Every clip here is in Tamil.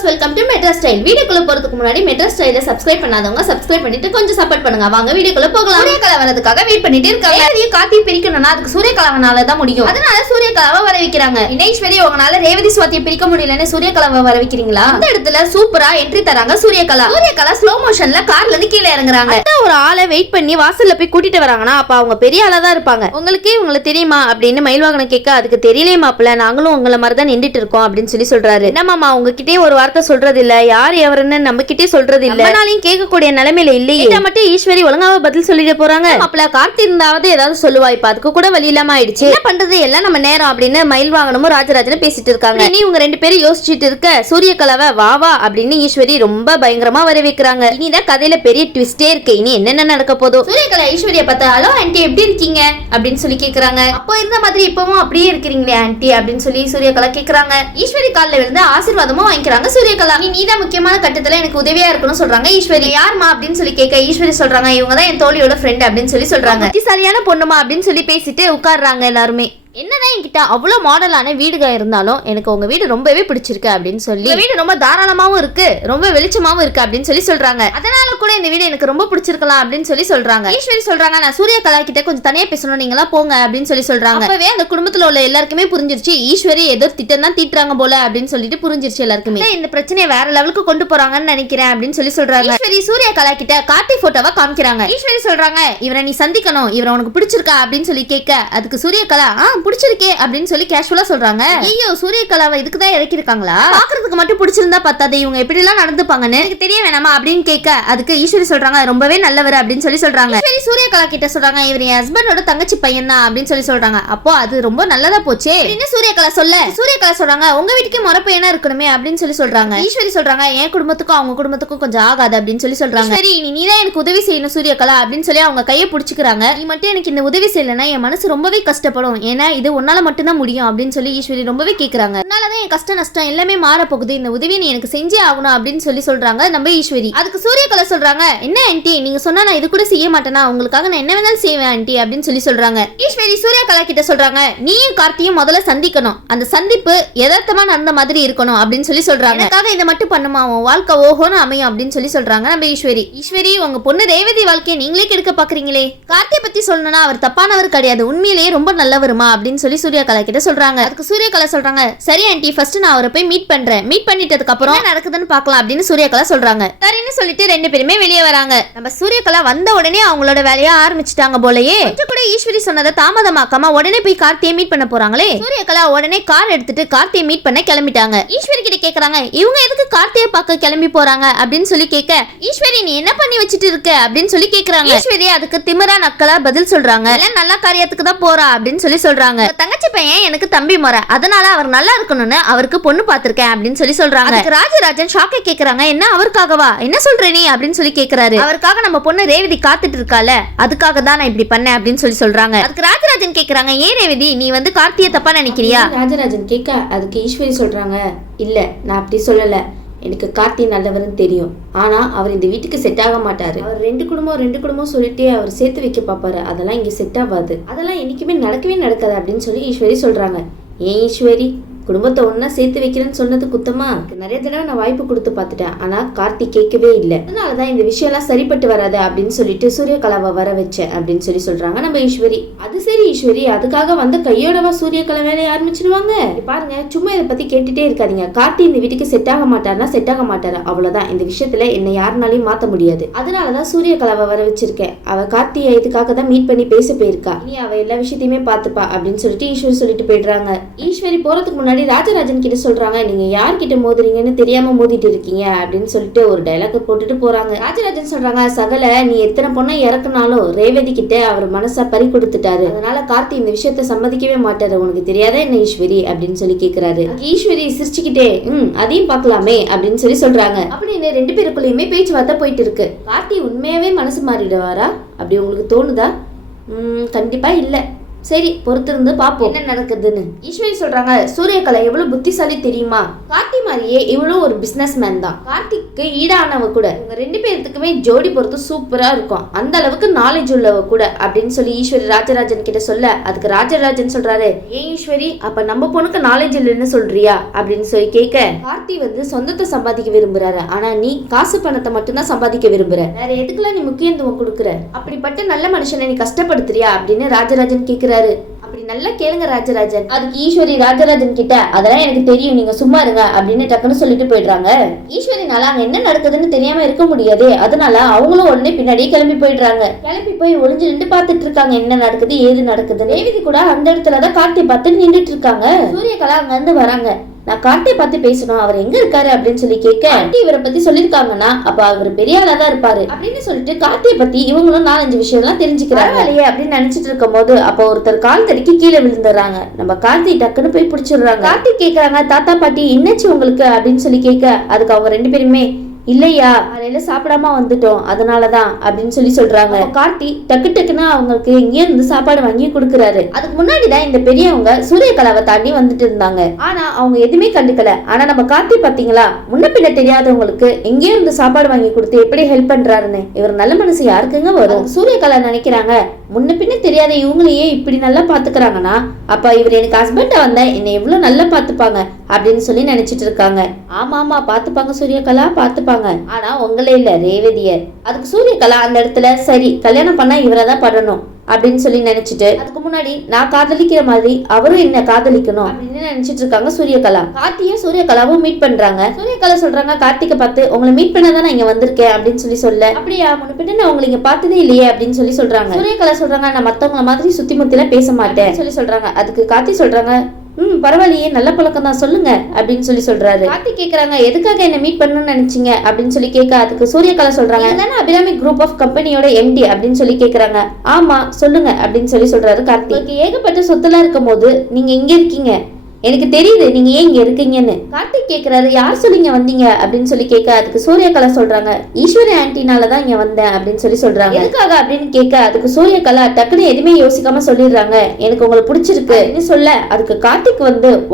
Viewers, welcome to metro style. வீடியோக்குள்ள போறதுக்கு முன்னாடி மெட்ரா ஸ்டைலை சப்ஸ்கிரைப் பண்ணாதவங்க சப்ஸ்கிரைப் பண்ணிட்டு கொஞ்சம் சப்போர்ட் பண்ணுங்க. வாங்க வீடியோக்குள்ள போகலாம். சூரியகலா வரதுக்காக வெயிட் பண்ணிட்டு இருக்காங்க. ரேவதியை கார்த்தி பிரிக்கணும்னா அதுக்கு சூரியகலாவனால தான் முடியும். அதனால சூரியகலாவை வர வைக்கிறாங்க. வினேஸ்வரி உங்களால ரேவதி சுவாதியை பிரிக்க முடியலன்னு சூரியகலாவை வர வைக்கிறீங்களா? அந்த இடத்துல சூப்பரா என்ட்ரி தராங்க சூரியகலா. சூரியகலா ஸ்லோ மோஷன்ல கார்ல இருந்து கீழே இறங்குறாங்க. ஒரு ஆளை வெயிட் பண்ணி வாசல்ல போய் கூட்டிட்டு வராங்கன்னா அப்ப அவங்க பெரிய ஆளா தான் இருப்பாங்க. உங்களுக்கு இவங்களை தெரியுமா அப்படின்னு மயில்வாகனம் கேட்க, அதுக்கு தெரியலே மாப்பிள்ள, நாங்களும் உங்களை மாதிரி தான் நின்றுட்டு இருக்கோம் அப்படின்னு சொல்றாரு. என்னமாமா உங்ககிட்டயே ஒரு வார்த்தை சொல்றது இல்ல, யார் எவருன்னு நம்ம கிட்டே சொல்றது இல்ல, நம்மளாலையும் கேட்கக்கூடிய நிலைமையில இல்லையே. மட்டும் ஈஸ்வரி ஒழுங்காவ பதில் சொல்லிட்டு போறாங்க. மாப்பிள்ள கார்த்தி இருந்தாவது ஏதாவது சொல்லுவா, இப்ப அதுக்கு கூட வழி இல்லாம ஆயிடுச்சு. என்ன பண்றது, எல்லாம் நம்ம நேரம் அப்படின்னு மயில்வாகனமும் ராஜராஜனும் பேசிட்டு இருக்காங்க. நீ உங்க ரெண்டு பேரும் யோசிச்சுட்டு இருக்க சூரியகலாவை வா வா அப்படின்னு ஈஸ்வரி ரொம்ப பயங்கரமா வர வைக்கிறாங்க. இனிதான் கதையில பெரிய ட்விஸ்டே இருக்கு. இனி என்னென்ன நடக்க போதும். சூரியகலா ஈஸ்வரியை பார்த்தா, ஹலோ ஆன்ட்டி எப்படி இருக்கீங்க அப்படின்னு சொல்லி கேக்குறாங்க. அப்போ இருந்த மாதிரி இப்பவும் அப்படியே இருக்கிறீங்களே ஆன்ட்டி அப்படின்னு சொல்லி சூரியகலா கேக்குறாங்க. ஈஸ்வரி கால்ல விழுந்து ஆசீர்வாதமும் வாங்கிக்கிறாங்க சூரியகலா. நீதான் முக்கியமான கட்டத்துல எனக்கு உதவியா இருக்கணும்னு சொல்றாங்க ஈஸ்வரி. யாருமா அப்படின்னு சொல்லி கேட்க ஈஸ்வரி சொல்றாங்க, இவங்க தான் என் தோழியோட ஃப்ரெண்ட் அப்படின்னு சொல்லி சொல்றாங்க. சரியான பொண்ணுமா அப்படின்னு சொல்லி பேசிட்டு உட்கார்றாங்க எல்லாருமே. என்னதான் என்கிட்ட அவ்வளோ மாடலான வீடுகள் இருந்தாலும் எனக்கு உங்க வீடு ரொம்பவே பிடிச்சிருக்கு அப்படின்னு சொல்லி, வீடு ரொம்ப தாராளமாவும் இருக்கு, ரொம்ப வெளிச்சமாவும் இருக்கு அப்படின்னு சொல்லி சொல்றாங்க. அதனால கூட இந்த வீடு எனக்கு ரொம்ப பிடிச்சிருக்கலாம் அப்படின்னு சொல்லி சொல்றாங்க. ஈஸ்வரி சொல்றாங்க, நான் சூரியகலா கிட்ட கொஞ்சம் தனியா பேசணும், நீங்களா போங்க அப்படின்னு சொல்லி சொல்றாங்க. அப்பவே அந்த குடும்பத்துல உள்ள எல்லாருக்குமே புரிஞ்சிருச்சு, ஈஸ்வரி ஏதோ திட்டம் தான் தீட்டுறாங்க போல அப்படின்னு சொல்லிட்டு புரிஞ்சிருச்சு எல்லாருக்குமே. இந்த பிரச்சனையை வேற லெவலுக்கு கொண்டு போறாங்கன்னு நினைக்கிறேன் அப்படின்னு சொல்லி சொல்றாங்க. ஈஸ்வரி சூரியகலா கிட்ட கார்த்தி போட்டோவை காமிக்கிறாங்க. ஈஸ்வரி சொல்றாங்க, இவரை நீ சந்திக்கணும், இவரை உனக்கு பிடிச்சிருக்கா அப்படின்னு சொல்லி கேட்க, அதுக்கு சூரியகலா பிடிச்சிருக்கே அப்படின்னு சொல்லி கேஷுவலா சொல்றாங்க. ஐயோ சூரியகலாவை இதுக்கு தான் இறக்கி இருக்காங்களா, பாக்குறதுக்கு மட்டும் பிடிச்சிருந்தா பத்தாது, இவங்க எப்படி எல்லாம் நடந்துப்பாங்கன்னு எனக்கு தெரிய வேணாமா அப்படின்னு கேட்க, அதுக்கு ஈஸ்வரி சொல்றாங்க, ரொம்பவே நல்லவர் அப்படின்னு சொல்லி சொல்றாங்க. ஈஸ்வரி சூரியகலா கிட்ட சொல்றாங்க, இவர் என் ஹஸ்பண்டோட தங்கச்சி பையன் தான் அப்படின்னு சொல்லி சொல்றாங்க. அப்போ அது ரொம்ப நல்லதா போச்சே அப்படின்னு சூரியகலா சொல்ல, சூரியகலா சொல்றாங்க, உங்க வீட்டுக்கு முறை பையனா இருக்கணுமே அப்படின்னு சொல்லி சொல்றாங்க. ஈஸ்வரி சொல்றாங்க, என் குடும்பத்துக்கும் அவங்க குடும்பத்துக்கும் கொஞ்சம் ஆகாது அப்படின்னு சொல்லி சொல்றாங்க. சரி நீதான் எனக்கு உதவி செய்யணும் சூரியகலா அப்படின்னு சொல்லி அவங்க கையை பிடிச்சிக்கிறாங்க. நீ மட்டும் எனக்கு இந்த உதவி செய்யலன்னா என் மனசு ரொம்பவே கஷ்டப்படும், ஏன்னா இது உன்னால மட்டும்தான் முடியும் அப்படின்னு சொல்லி ஈஸ்வரி ரொம்பவே கேக்குறாங்க. அதனாலதான் என் கஷ்ட நஷ்டம் எல்லாமே மாற போகுது, இந்த உதவி நீ எனக்கு செஞ்சே ஆகணும் அப்படின்னு சொல்லி சொல்றாங்க நம்ம ஈஸ்வரி. அதுக்கு சூரியகலா சொல்றாங்க, என்ன ஆன்ட்டி நீங்க சொன்னா நான் இது கூட செய்ய மாட்டேனா, உங்களுக்காக நான் என்ன வேணாலும் செய்வேன் ஆன்ட்டி அப்படின்னு சொல்லி சொல்றாங்க. ஈஸ்வரி சூரியகலா கிட்ட சொல்றாங்க, நீயும் கார்த்தியும் முதல்ல சந்திக்கணும், அந்த சந்திப்பு யதார்த்தமா நடந்த மாதிரி இருக்கணும் அப்படின்னு சொல்லி சொல்றாங்க. எனக்காக இதை மட்டும் பண்ணுமா, உன் வாழ்க்கை ஓஹோன்னு அமையும் அப்படின்னு சொல்லி சொல்றாங்க நம்ம ஈஸ்வரி. ஈஸ்வரி உங்க பொண்ணு ரேவதி வாழ்க்கையை நீங்களே கெடுக்க பாக்குறீங்களே, கார்த்தியை பத்தி சொல்லணும்னா அவர் தப்பானவர் கிடையாது, உண்மையிலேயே ரொம்ப நல்லவருமா அப்படின்னு சொல்லி சூரியகலா கிட்ட சொல்றாங்க. அதுக்கு சூரியகலா சொல்றாங்க, சரி ஆன்ட்டி ஃபர்ஸ்ட் நான் அவரை போய் மீட் பண்றேன், மீட் பண்ணிட்டதுக்கு அப்புறம் என்ன நடக்குதுன்னு பார்க்கலாம் அப்படின்னு சூரியகலா சொல்றாங்க. சரின்னு சொல்லிட்டு ரெண்டு பேருமே வெளியே வராங்க. நம்ம சூரியகலா வந்த உடனே அவங்களோட வேலையை ஆரம்பிச்சிட்டாங்க போலயே. கொஞ்சம் கூட ஈஸ்வரி சொன்னதை தாமதமாக்காம உடனே போய் கார்த்தியை மீட் பண்ண போறாங்களே. சூரியகலா உடனே கார் எடுத்துட்டு கார்த்தியை மீட் பண்ண கிளம்பிட்டாங்க. ஈஸ்வரி கிட்ட கேக்குறாங்க, இவங்க எதுக்கு கார்த்தியை பார்க்க கிளம்பி போறாங்க அப்படின்னு சொல்லி கேட்க, ஈஸ்வரி நீ என்ன பண்ணி வச்சிட்டு இருக்க அப்படின்னு சொல்லி கேக்குறாங்க. ஈஸ்வரி அதுக்கு திமிரா நக்கலா பதில் சொல்றாங்க, எல்லாம் நல்ல காரியத்துக்கு தான் போறா அப்படின்னு சொல்லி சொல்றாங்க. தங்கச்சி பையன் எனக்கு தம்பி முறை, அதனால அவர் நல்லா இருக்கணும்னு அவருக்கு பொண்ணு பார்த்திருக்கேன் அப்படின்னு சொல்லி சொல்றாங்க. ராஜராஜன் ஷாக்கை கேக்குறாங்க, என்ன அவருக்காகவா, என்ன சொல்ற நீ அப்படின்னு சொல்லி கேக்குறாரு. அவருக்காக நம்ம பொண்ணு ரேவதி காத்துட்டு இருக்கால, அதுக்காக தான் நான் இப்படி பண்ணேன் அப்படின்னு சொல்லி சொல்றாங்க. அதுக்கு ராஜராஜன் கேக்குறாங்க, ஏன் ரேவதி நீ வந்து கார்த்தியை தப்பா நினைக்கிறியா? ராஜராஜன் கேட்க, அதுக்கு ஈஸ்வரி சொல்றாங்க, இல்ல நான் அப்படி சொல்லல, எனக்கு கார்த்தி நல்லவர்னு தெரியும், ஆனா அவர் இந்த வீட்டுக்கு செட் ஆக மாட்டாரு, அவர் ரெண்டு குடும்பம் சொல்லிட்டு அவர் சேர்த்து வைக்க பாப்பாரு, அதெல்லாம் இங்க செட் ஆகாது, அதெல்லாம் என்னைக்குமே நடக்கவே நடக்காது அப்படின்னு சொல்லி ஈஸ்வரி சொல்றாங்க. ஏன் ஈஸ்வரி குடும்பத்தை ஒன்னா சேர்த்து வைக்கிறேன்னு சொன்னது குத்தமா? நிறைய தடவை நான் வாய்ப்பு கொடுத்து பார்த்துட்டேன், ஆனா கார்த்தி கேட்கவே இல்லை, அதனாலதான் இந்த விஷயம் எல்லாம் சரிப்பட்டு வராது அப்படின்னு சொல்லிட்டு சூரியகலாவை வர வச்சேன் அப்படின்னு சொல்லி சொல்றாங்க நம்ம ஈஸ்வரி. அது சரி ஈஸ்வரி, அதுக்காக வந்து கையோடவா சூரியகலா வேலையை ஆரம்பிச்சிருவாங்க? பாருங்க சும்மா இதை பத்தி கேட்டுட்டே இருக்காதீங்க, கார்த்தி இந்த வீட்டுக்கு செட் ஆக மாட்டாருன்னா செட் ஆக மாட்டாரு, அவ்வளவுதான், இந்த விஷயத்துல என்னை யாருனாலையும் மாத்த முடியாது, அதனாலதான் சூரியகலாவை வர வச்சிருக்கேன், அவ கார்த்தியை இதுக்காக தான் மீட் பண்ணி பேச போயிருக்கா, இனி அவ எல்லா விஷயத்தையுமே பாத்துப்பா அப்படின்னு சொல்லிட்டு ஈஸ்வரி சொல்லிட்டு போயிடுறாங்க. ஈஸ்வரி போறதுக்கு முன்னாடி ராஜராஜன் கிட்ட சொல்றாங்க, நீங்க யார்கிட்ட மோதுறீங்கன்னு தெரியாம மோதிட்டு இருக்கீங்க அப்படின்னு சொல்லிட்டு ஒரு டைலாக் போட்டுட்டு போறாங்க. ராஜராஜன் சொல்றாங்க, சகல நீ எத்தனை பொண்ணை இறக்குனாலும் ரேவதி கிட்ட அவர் மனசா பறி கொடுத்துட்டாரு, அதனால கார்த்தி இந்த விஷயத்த சம்மதிக்கவே மாட்டாரு, உனக்கு தெரியாத என்ன ஈஸ்வரி அப்படின்னு சொல்லி கேக்குறாரு. ஈஸ்வரி சிரிச்சுக்கிட்டே அதையும் பாக்கலாமே அப்படின்னு சொல்லி சொல்றாங்க. அப்படின்னு ரெண்டு பேருக்குள்ளயுமே பேச்சுவார்த்தை போயிட்டு இருக்கு. கார்த்தி உண்மையாவே மனசு மாறிடுவாரா அப்படி உங்களுக்கு தோணுதா? கண்டிப்பா இல்ல, சரி பொறுத்திருந்து பாப்போம் என்ன நடக்குதுன்னு. ஈஸ்வரி சொல்றாங்க சூரியகலா எவ்வளவு புத்திசாலி தெரியுமா, கார்த்தி மாதிரியே இவ்வளவு ஒரு பிசினஸ் மேன் தான், கார்த்திக்கு ஈடானவ கூட, இவங்க 2 பேர்த்துக்குமே ஜோடி பொறுத்து சூப்பரா இருக்கும், அந்த அளவுக்கு நாலேஜ் உள்ளவ கூட அப்படின்னு சொல்லி ஈஸ்வரி ராஜராஜன் கிட்ட சொல்ல அதுக்கு ராஜராஜன் சொல்றாரு ஏன் ஈஸ்வரி அப்ப நம்ம பொண்ணுக்கு நாலேஜ் இல்லைன்னு சொல்றியா அப்படின்னு சொல்லி கேட்க, கார்த்தி சொந்தத்தை சம்பாதிக்க விரும்புறாரு, ஆனா நீ காசு பணத்தை மட்டும்தான் சம்பாதிக்க விரும்புற, வேற எதுக்குலாம் நீ முக்கியத்துவம் கொடுக்குற, அப்படிப்பட்ட நல்ல மனுஷனை நீ கஷ்டப்படுத்துறியா அப்படின்னு ராஜராஜன் கேக்குறாரு. அப்படி நல்லா கேளுங்க ராஜராஜன். அதுக்கு ஈஸ்வரி ராஜராஜன் கிட்ட அதெல்லாம் எனக்கு தெரியும், நீங்க சும்மா இருங்க அப்படின்னு டக்குன்னு சொல்லிட்டு போயிடுறாங்க. ஈஸ்வரினால அங்க என்ன நடக்குதுன்னு தெரியாம இருக்க முடியாது, அதனால அவங்களும் உடனே பின்னாடியே கிளம்பி போயிடுறாங்க. கிளம்பி போய் ஒளிஞ்சு நின்று பாத்துட்டு இருக்காங்க என்ன நடக்குது ஏது நடக்குது. ரேவதி கூட அந்த இடத்துலதான் கார்த்தி பார்த்து நின்றுட்டு இருக்காங்க. சூரியகலா அங்க இருந்து வராங்க. நான் கார்த்தியை பார்த்து பேசணும், அவர் எங்க இருக்காரு அப்படின்னு சொல்லி கேட்க, இவரை பத்தி சொல்லிருக்காங்கன்னா அப்ப அவர் பெரிய ஆளா தான் இருப்பாரு அப்படின்னு சொல்லிட்டு கார்த்தியை பத்தி இவங்களும் 4-5 விஷயம் எல்லாம் தெரிஞ்சுக்கிறாங்க அப்படின்னு நினைச்சிட்டு இருக்கும் போது அப்ப ஒருத்தர் கால் தடுக்கி கீழே விழுந்துடுறாங்க. நம்ம கார்த்தி டக்குன்னு போய் பிடிச்சிடுறாங்க. கார்த்தி கேக்குறாங்க தாத்தா பாட்டி என்னாச்சு உங்களுக்கு அப்படின்னு சொல்லி கேட்க, அதுக்கு அவங்க 2 பேருமே இல்லையா காலையில சாப்பிடாம வந்துட்டோம் அதனாலதான் அப்படின்னு சொல்லி சொல்றாங்க. கார்த்தி டக்குன்னு அவங்களுக்கு எங்கேயோ இருந்து சாப்பாடு வாங்கி கொடுக்குறாரு. அதுக்கு முன்னாடிதான் இந்த பெரியவங்க சூரியகலாவை தாண்டி வந்துட்டு இருந்தாங்க, ஆனா அவங்க எதுவுமே கண்டுக்கல. ஆனா நம்ம கார்த்தி பாத்தீங்களா முன்ன பின்ன தெரியாதவங்களுக்கு எங்கேயோ இருந்து சாப்பாடு வாங்கி கொடுத்து எப்படி ஹெல்ப் பண்றாருன்னு. இவர் நல்ல மனசு யாருக்குங்க வரும். சூரியகலா நினைக்கிறாங்க முன்ன பின்ன தெரியாத இவங்களையே இப்படி நல்லா பாத்துக்கிறாங்கன்னா அப்ப இவர் எனக்கு ஹஸ்பண்டா வந்தா என்னை எவ்வளவு நல்லா பாத்துப்பாங்க அப்படின்னு சொல்லி நினைச்சிட்டு இருக்காங்க. ஆமா பாத்துப்பாங்க சூரியகலா பாத்துப்பாங்க, ஆனா உங்களே இல்ல ரேவதிய. அதுக்கு சூரியகலா அந்த இடத்துல சரி கல்யாணம் பண்ணா இவரதான் பண்ணணும் அப்படின்னு சொல்லி நினைச்சிட்டு அதுக்கு முன்னாடி நான் காதலிக்கிற மாதிரி அவரும் என்ன காதலிக்கணும் அப்படின்னு நினைச்சிட்டு இருக்காங்க சூரியகலா. கார்த்தியும் சூரியகலாவும் மீட் பண்றாங்க. சூரியகலா சொல்றாங்க கார்த்திகை பார்த்து உங்களை மீட் பண்ணதான் நான் இங்க வந்திருக்கேன் அப்படின்னு சொல்லி சொல்ல, அப்படியா முன்ன நான் உங்களை இங்க பார்த்ததே இல்லையே அப்படின்னு சொல்லி சொல்றாங்க. சூரியகலா சொல்றாங்க நான் மத்தவங்கள மாதிரி சுத்தி முத்தில பேச மாட்டேன் சொல்லி சொல்றாங்க. அதுக்கு கார்த்தி சொல்றாங்க பரவாயில்லையே நல்ல பழக்கம் தான் சொல்லுங்க அப்படின்னு சொல்லி சொல்றாரு. கார்த்தி கேக்குறாங்க எதுக்காக என்ன மீட் பண்ணணும்னு நினைச்சீங்க அப்படின்னு சொல்லி கேட்க, அதுக்கு சூரியகலா சொல்றாங்க அபிராமி குரூப் ஆஃப் கம்பெனியோட எம்டி அப்படின்னு சொல்லி கேக்குறாங்க. ஆமா சொல்லுங்க அப்படின்னு சொல்லி சொல்றாரு கார்த்தி. ஏகப்பட்ட சொத்துலாம் இருக்கும் போது நீங்க எங்க இருக்கீங்க எனக்கு தெரியுது நீங்க ஏன் இங்க இருக்கீங்கன்னு. கார்த்திக் கேக்குறாரு யார் சொல்லிங்க வந்தீங்க அப்படின்னு சொல்லி கேட்க, அதுக்கு சூரியகலா சொல்றாங்க ஈஸ்வரி ஆன்டினாலதான் இங்க வந்தேன் அப்படின்னு சொல்லி சொல்றாங்க. எதுக்காக அப்படின்னு கேட்க, அதுக்கு சூரியகலா டக்குன்னு எதுவுமே யோசிக்காம சொல்லிடுறாங்க எனக்கு உங்களை பிடிச்சிருக்கு சொல்ல, அதுக்கு கார்த்திக்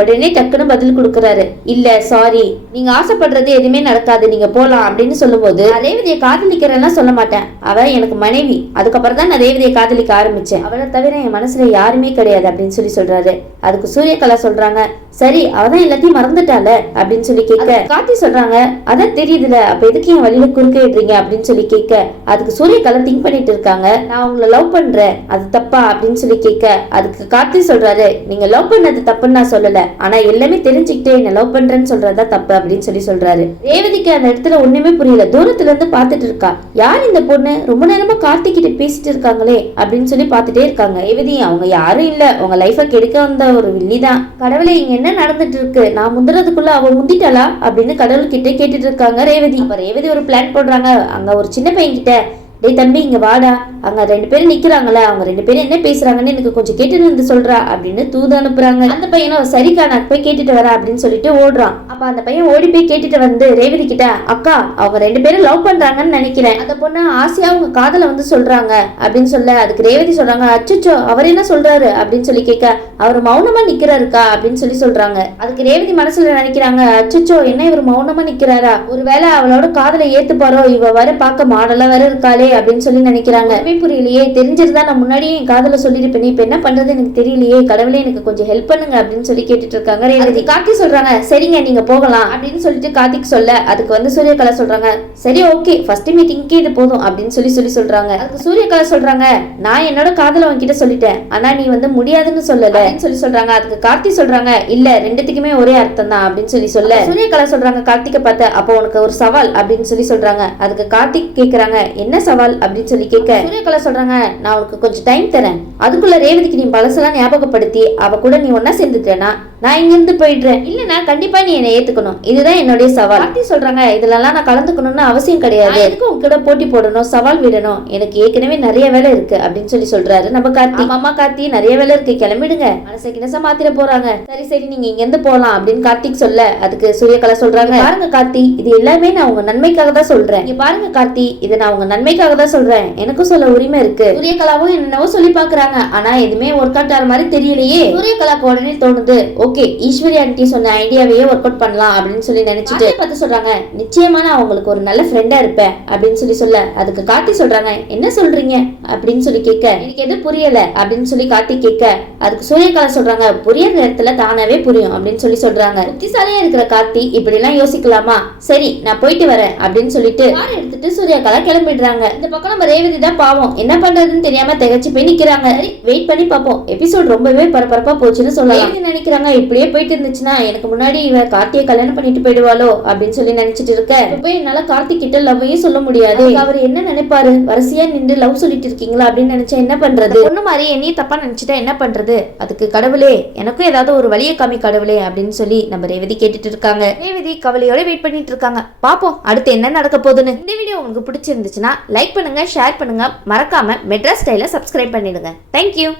உடனே டக்குன்னு பதில் கொடுக்கறாரு. இல்ல சாரி நீங்க ஆசைப்படுறது எதுவுமே நடக்காது நீங்க போலாம் அப்படின்னு சொல்லும் போது, ரேவதியை காதலிக்கிறேன்னா சொல்ல மாட்டேன், அவ எனக்கு மனைவி, அதுக்கப்புறம் தான் நான் ரேவதியை காதலிக்க ஆரம்பிச்சேன், அவளை தவிர என் மனசுல யாருமே கிடையாது அப்படின்னு சொல்லி சொல்றாரு. அதுக்கு சூரியகலா சொல்றாங்க சரி அவதான் எல்லாத்தையும் மறந்துட்டால அப்படின்னு சொல்லி கேட்க, கார்த்தி சொல்றாங்க அதான் தெரியுதுல அப்ப எதுக்கு என் வழியில குறுக்க விடுறீங்க அப்படின்னு சொல்லி கேட்க, அதுக்கு சூரியகலா திங்க் பண்ணிட்டு இருக்காங்க நான் உங்களை லவ் பண்றேன் அது தப்பா அப்படின்னு சொல்லி கேட்க, அதுக்கு கார்த்தி சொல்றாரு நீங்க லவ் பண்ணது தப்புன்னு நான் சொல்லல, ஆனா எல்லாமே தெரிஞ்சுக்கிட்டு என்ன லவ் பண்றேன்னு சொல்றதா தப்பு அப்படின்னு சொல்லி சொல்றாரு. ரேவதிக்கு அந்த இடத்துல ஒண்ணுமே புரியல, தூரத்துல இருந்து பாத்துட்டு இருக்கா யார் இந்த பொண்ணு ரொம்ப நேரமா கார்த்தி கிட்ட பேசிட்டு இருக்காங்களே அப்படின்னு சொல்லி பாத்துட்டே இருக்காங்க. ரேவதி அவங்க யாரும் இல்ல உங்க லைஃப கெடுக்க வந்த ஒரு வில்லிதான், கடவுளே இங்க என்ன நடந்துட்டு இருக்கு நான் முந்துறதுக்குள்ள அவ முந்திட்டாளா அப்படின்னு கடவுள் கிட்ட கேட்டுட்டு இருக்காங்க ரேவதி. அப்ப ரேவதி ஒரு பிளான் போடுறாங்க. அங்க ஒரு சின்ன பையன் கிட்ட டேய் தம்பி இங்க வாடா, அங்க 2 பேரும் நிக்கிறாங்களே அவங்க 2 பேரும் என்ன பேசுறாங்கன்னு எனக்கு கொஞ்சம் கேட்டுட்டு வந்து சொல்றா அப்படின்னு தூது அனுப்புறாங்க. அந்த பையனும் சரிக்கா நான் போய் கேட்டுட்டு வரேன் அப்படின்னு சொல்லிட்டு ஓடுறான். அப்ப அந்த பையன் ஓடி போய் கேட்டுட்டு வந்து ரேவதி கிட்ட அக்கா அவங்க 2 பேரும் லவ் பண்றாங்கன்னு நினைக்கிறேன், அந்த பொண்ணு ஆசையா அவங்க காதல சொல்றாங்க அப்படின்னு சொல்ல, அதுக்கு ரேவதி சொல்றாங்க அச்சோ அவர் என்ன சொல்றாரு அப்படின்னு சொல்லி கேட்க, அவர் மௌனமா நிக்கிறாருக்கா அப்படின்னு சொல்லி சொல்றாங்க. அதுக்கு ரேவதி மனசுல நினைக்கிறாங்க அச்சோ என்ன இவர் மௌனமா நிக்கிறாரா, ஒருவேளை அவளோட காதலை ஏத்துப்பாரோ, இவ வர பார்க்க மாடலா வேற இருக்காளே அப்படின்னு சொல்லி நினைக்கிறாங்க. புரியலையே தெரிஞ்சிருந்தா நான் முன்னாடியே என் காதல சொல்லிருப்பேன், இப்ப என்ன பண்றது எனக்கு தெரியலையே, கடவுளே எனக்கு கொஞ்சம் ஹெல்ப் பண்ணுங்க அப்படின்னு சொல்லி கேட்டுட்டு இருக்காங்க ரேவதி. கார்த்தி சொல்றாங்க சரிங்க நீங்க போகலாம் அப்படின்னு சொல்லிட்டு கார்த்திக் சொல்ல, அதுக்கு சூரியகலா சொல்றாங்க சரி ஓகே ஃபர்ஸ்ட் மீட்டிங்க்கு இது போதும் அப்படின்னு சொல்லி சொல்றாங்க. அதுக்கு சூரியகலா சொல்றாங்க நான் என்னோட காதல உன்கிட்ட சொல்லிட்டேன், ஆனா நீ முடியாதுன்னு சொல்லல சொல்லி சொல்றாங்க. அதுக்கு கார்த்தி சொல்றாங்க இல்ல 2த்துக்குமே ஒரே அர்த்தம் தான் அப்படின்னு சொல்லி சொல்ல, சூரியகலா சொல்றாங்க கார்த்திகை பார்த்து அப்போ உனக்கு ஒரு சவால் அப்படின்னு சொல்லி சொல்றாங்க. அதுக்கு கார்த்திக் கேக்குறாங்க என்ன சவால் அப்படின்னு சொல்லி கேட்க, சூரியகலா சொல்றாங்க நான் உனக்கு கொஞ்சம் டைம் தரேன், அதுக்குள்ள ரேவதிக்கு நீ பழசெல்லாம் ஞாபகப்படுத்தி அவ கூட நீ ஒன்னா சேர்ந்துட்டேன்னா நான் இங்க இருந்து போயிடுறேன். இல்லனா கண்டிப்பா நீ என்னை ஏத்துக்கணும், இதுதான் என்னுடைய சவால். கார்த்தி சொல்றாங்க இதெல்லாம் நான் கலந்துக்கணும்னு அவசியம் கிடையாது, எதுக்கு உங்ககிட்ட போட்டி போடணும், சவால் விடணும், எனக்கு ஏற்கனவே நிறைய வேலை இருக்கு அப்படின்னு சொல்லி சொல்றாரு நம்ம கார்த்தி. அம்மா கார்த்தி நிறைய வேலை இருக்கு, கிளம்பிடுங்க, மனசை கிணச மாத்திர போறாங்க. சரி சரி நீங்க இங்க இருந்து போலாம் அப்படின்னு கார்த்திக் சொல்ல அதுக்கு சூரியகலா சொல்றாங்க, பாருங்க கார்த்தி இது எல்லாமே நான் உங்க நன்மைக்காக தான் சொல்றேன். இங்க பாருங்க கார்த்தி இதை நான் உங்க நன்மைக்காக தான் சொல்றேன், எனக்கும் சொல்ல உரிமை இருக்கு. சூரியகலாவும் என்னவோ சொல்லி பாக்குறாங்க, ஆனா எதுவுமே ஒர்க் அவுட் ஆகிற மாதிரி தெரியலையே. சூரியகலாக்கு உடனே தோணுது, ஓகே ஈஸ்வரி ஆண்டி சொன்ன ஐடியாவையே ஒர்க் அவுட் பண்ணலாம் அப்படின்னு சொல்லி நினைச்சிட்டு பார்த்து சொல்றாங்க, நிச்சயமா நான் உங்களுக்கு ஒரு நல்ல ஃப்ரெண்டா இருப்பேன் அப்படின்னு சொல்லி சொல்ல அதுக்கு கார்த்தி சொல்றாங்க, என்ன சொல்றீங்க அப்படின்னு சொல்லி கேட்க, எனக்கு எது புரியல அப்படின்னு சொல்லி கார்த்தி கேட்க அதுக்கு சூரியகலா சொல்றாங்க, புரியற நேரத்துல தானாவே புரியும் அப்படின்னு சொல்லி சொல்றாங்க. புத்திசாலியா இருக்கிற கார்த்தி இப்படி எல்லாம் யோசிக்கலாமா, சரி நான் போயிட்டு வரேன் அப்படின்னு சொல்லிட்டு கார் எடுத்துட்டு சூரியகலா கிளம்பிடுறாங்க. இந்த பக்கம் நம்ம ரேவதி தான் பாவம் என்ன பண்றதுன்னு தெரியாம திகச்சு போய் நிக்கிறாங்க. வெயிட் பண்ணி பார்ப்போம், எபிசோட் ரொம்பவே பரபரப்பா போச்சுன்னு சொல்லலாம். நினைக்கிறாங்க இப்படியே போயிட்டு இருந்துச்சுன்னா எனக்கு முன்னாடி இவ கார்த்தியை கல்யாணம் பண்ணிட்டு போயிடுவாளோ அப்படின்னு சொல்லி நினைச்சிட்டு இருக்க, போய் என்னால கார்த்திக் கிட்ட லவ்வையும் சொல்ல முடியாது, அவர் என்ன நினைப்பாரு, வரிசையா நின்று லவ் சொல்லிட்டு இருக்கீங்களா அப்படின்னு நினைச்சா என்ன பண்றது, ஒண்ணு மாதிரி என்னையும் தப்பா நினைச்சிட்டா என்ன பண்றது, அதுக்கு கடவுளே எனக்கும் ஏதாவது ஒரு வழியை காமி கடவுளே அப்படின்னு சொல்லி நம்ம ரேவதி கேட்டுட்டு இருக்காங்க. ரேவதி கவலையோட வெயிட் பண்ணிட்டு இருக்காங்க. பாப்போம் அடுத்து என்ன நடக்க போகுதுன்னு. இந்த வீடியோ உங்களுக்கு பிடிச்சிருந்துச்சுன்னா லைக் பண்ணுங்க, ஷேர் பண்ணுங்க, மறக்காம மெட்ராஸ் ஸ்டைல சப்ஸ்கிரைப் பண்ணிடுங்க. தேங்க்யூ.